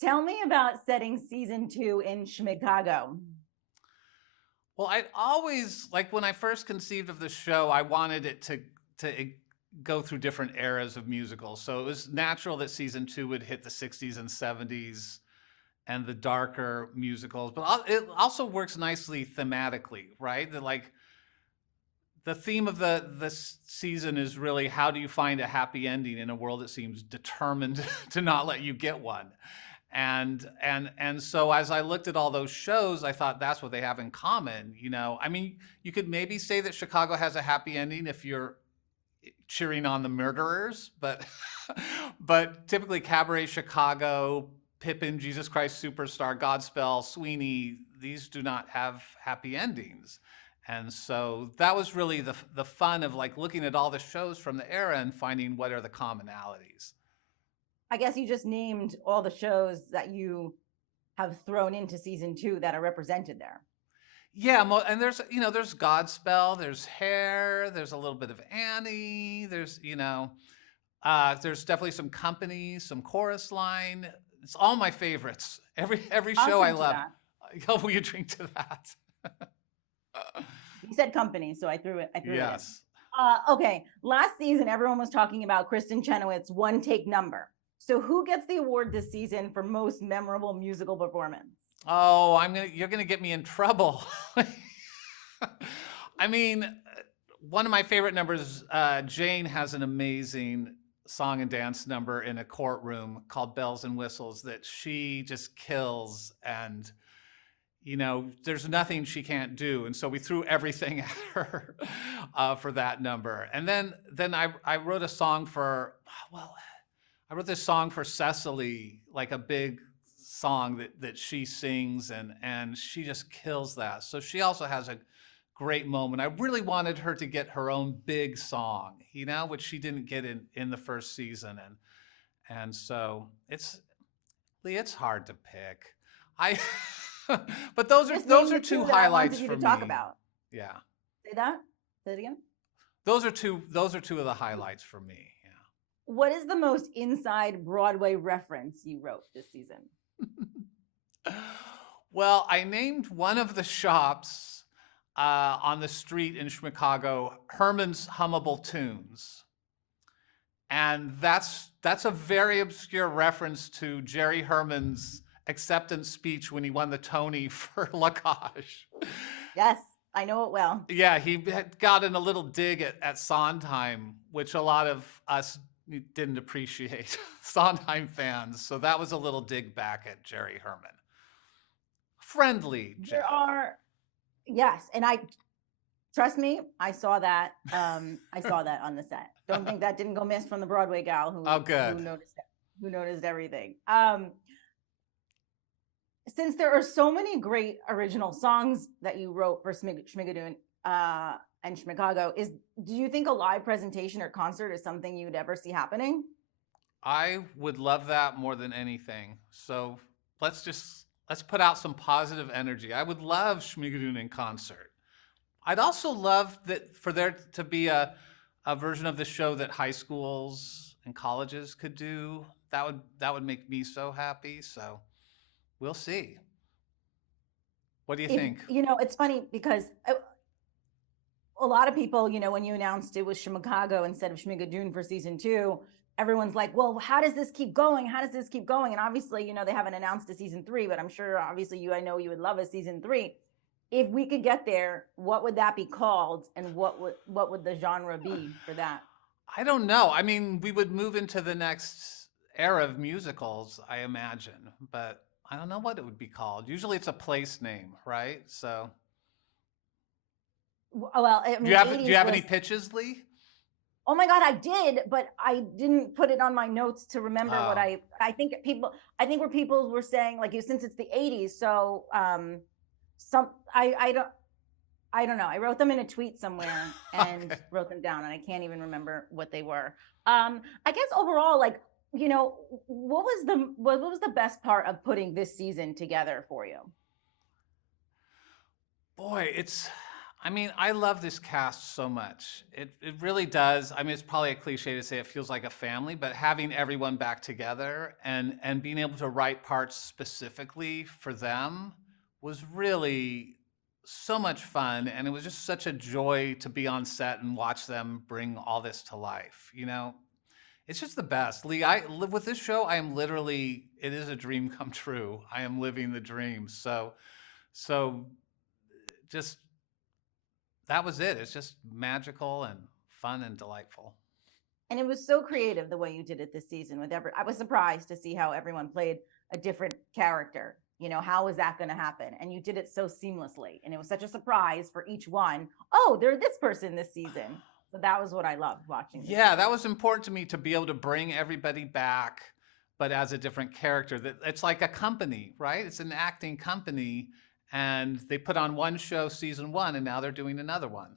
Tell me about setting season 2 in Schmicago. Well, I always like when I first conceived of the show, I wanted it to go through different eras of musicals. So it was natural that season 2 would hit the 60s and 70s and the darker musicals, but it also works nicely thematically, right? The theme of the this season is really how do you find a happy ending in a world that seems determined to not let you get one. And so as I looked at all those shows, I thought that's what they have in common. I mean, you could maybe say that Chicago has a happy ending if you're cheering on the murderers, but but typically Cabaret Chicago, Pippin, Jesus Christ Superstar, Godspell, Sweeney, these do not have happy endings. And so that was really the fun of like looking at all the shows from the era and finding what are the commonalities. I guess you just named all the shows that you have thrown into season 2 that are represented there. Yeah, and there's Godspell, there's Hair, there's a little bit of Annie, there's definitely some Company, some Chorus Line. It's all my favorites. Every show I love. Will you drink to that? You said Company, so I threw it. Yes. It in. Okay, last season everyone was talking about Kristen Chenoweth's one take number. So who gets the award this season for most memorable musical performance? Oh, you're gonna get me in trouble. I mean, one of my favorite numbers, Jane has an amazing song and dance number in a courtroom called Bells and Whistles that she just kills, and there's nothing she can't do. And so we threw everything at her for that number. And then I wrote a song I wrote this song for Cecily, like a big song that she sings, and she just kills that. So she also has a great moment. I really wanted her to get her own big song, which she didn't get in the first season. And so it's hard to pick. But those are two highlights for me. Talk about. Yeah. Say that. Say it again. Those are two of the highlights for me. Yeah. What is the most inside Broadway reference you wrote this season? Well, I named one of the shops on the street in Schmicago Herman's Hummable Tunes. And that's a very obscure reference to Jerry Herman's acceptance speech when he won the Tony for La Cage. Yes, I know it well. Yeah, he had gotten a little dig at Sondheim, which a lot of us didn't appreciate, Sondheim fans. So that was a little dig back at Jerry Herman. Friendly. There are, yes, and trust me, I saw that. I saw that on the set. Don't think that didn't go missed from the Broadway gal who noticed everything. Since there are so many great original songs that you wrote for Schmigadoon and Schmicago, do you think a live presentation or concert is something you'd ever see happening? I would love that more than anything. So let's put out some positive energy. I would love Schmigadoon in concert. I'd also love for there to be a version of the show that high schools and colleges could do. That would make me so happy. So we'll see. What do you think? It's funny because a lot of people, when you announced it was Schmicago instead of Schmigadoon for season 2, everyone's like, well, how does this keep going? How does this keep going? And obviously, they haven't announced a season 3, but I'm sure obviously I know you would love a season 3. If we could get there, what would that be called? And what would the genre be for that? I don't know. I mean, we would move into the next era of musicals, I imagine, but I don't know what it would be called. Usually it's a place name, right? So. Well, I mean, do you have any pitches, Lee? Oh my God, I did, but I didn't put it on my notes to remember what I think where people were saying, like, since it's the 80s, so I don't know. I wrote them in a tweet somewhere and wrote them down, and I can't even remember what they were. I guess overall, like, what was the best part of putting this season together for you? Boy, I mean, I love this cast so much. It really does. I mean, it's probably a cliche to say it feels like a family, but having everyone back together and being able to write parts specifically for them was really so much fun, and it was just such a joy to be on set and watch them bring all this to life. You know, it's just the best. Lee, I live with this show. I am literally, it is a dream come true. I am living the dream. So just that was it. It's just magical and fun and delightful. And it was so creative the way you did it this season with I was surprised to see how everyone played a different character. You know, how was that going to happen? And you did it so seamlessly. And it was such a surprise for each one. Oh, they're this person this season. So that was what I loved watching. Yeah, that was important to me, to be able to bring everybody back, but as a different character. That it's like a company, right? It's an acting company, and they put on one show season one, and now they're doing another one.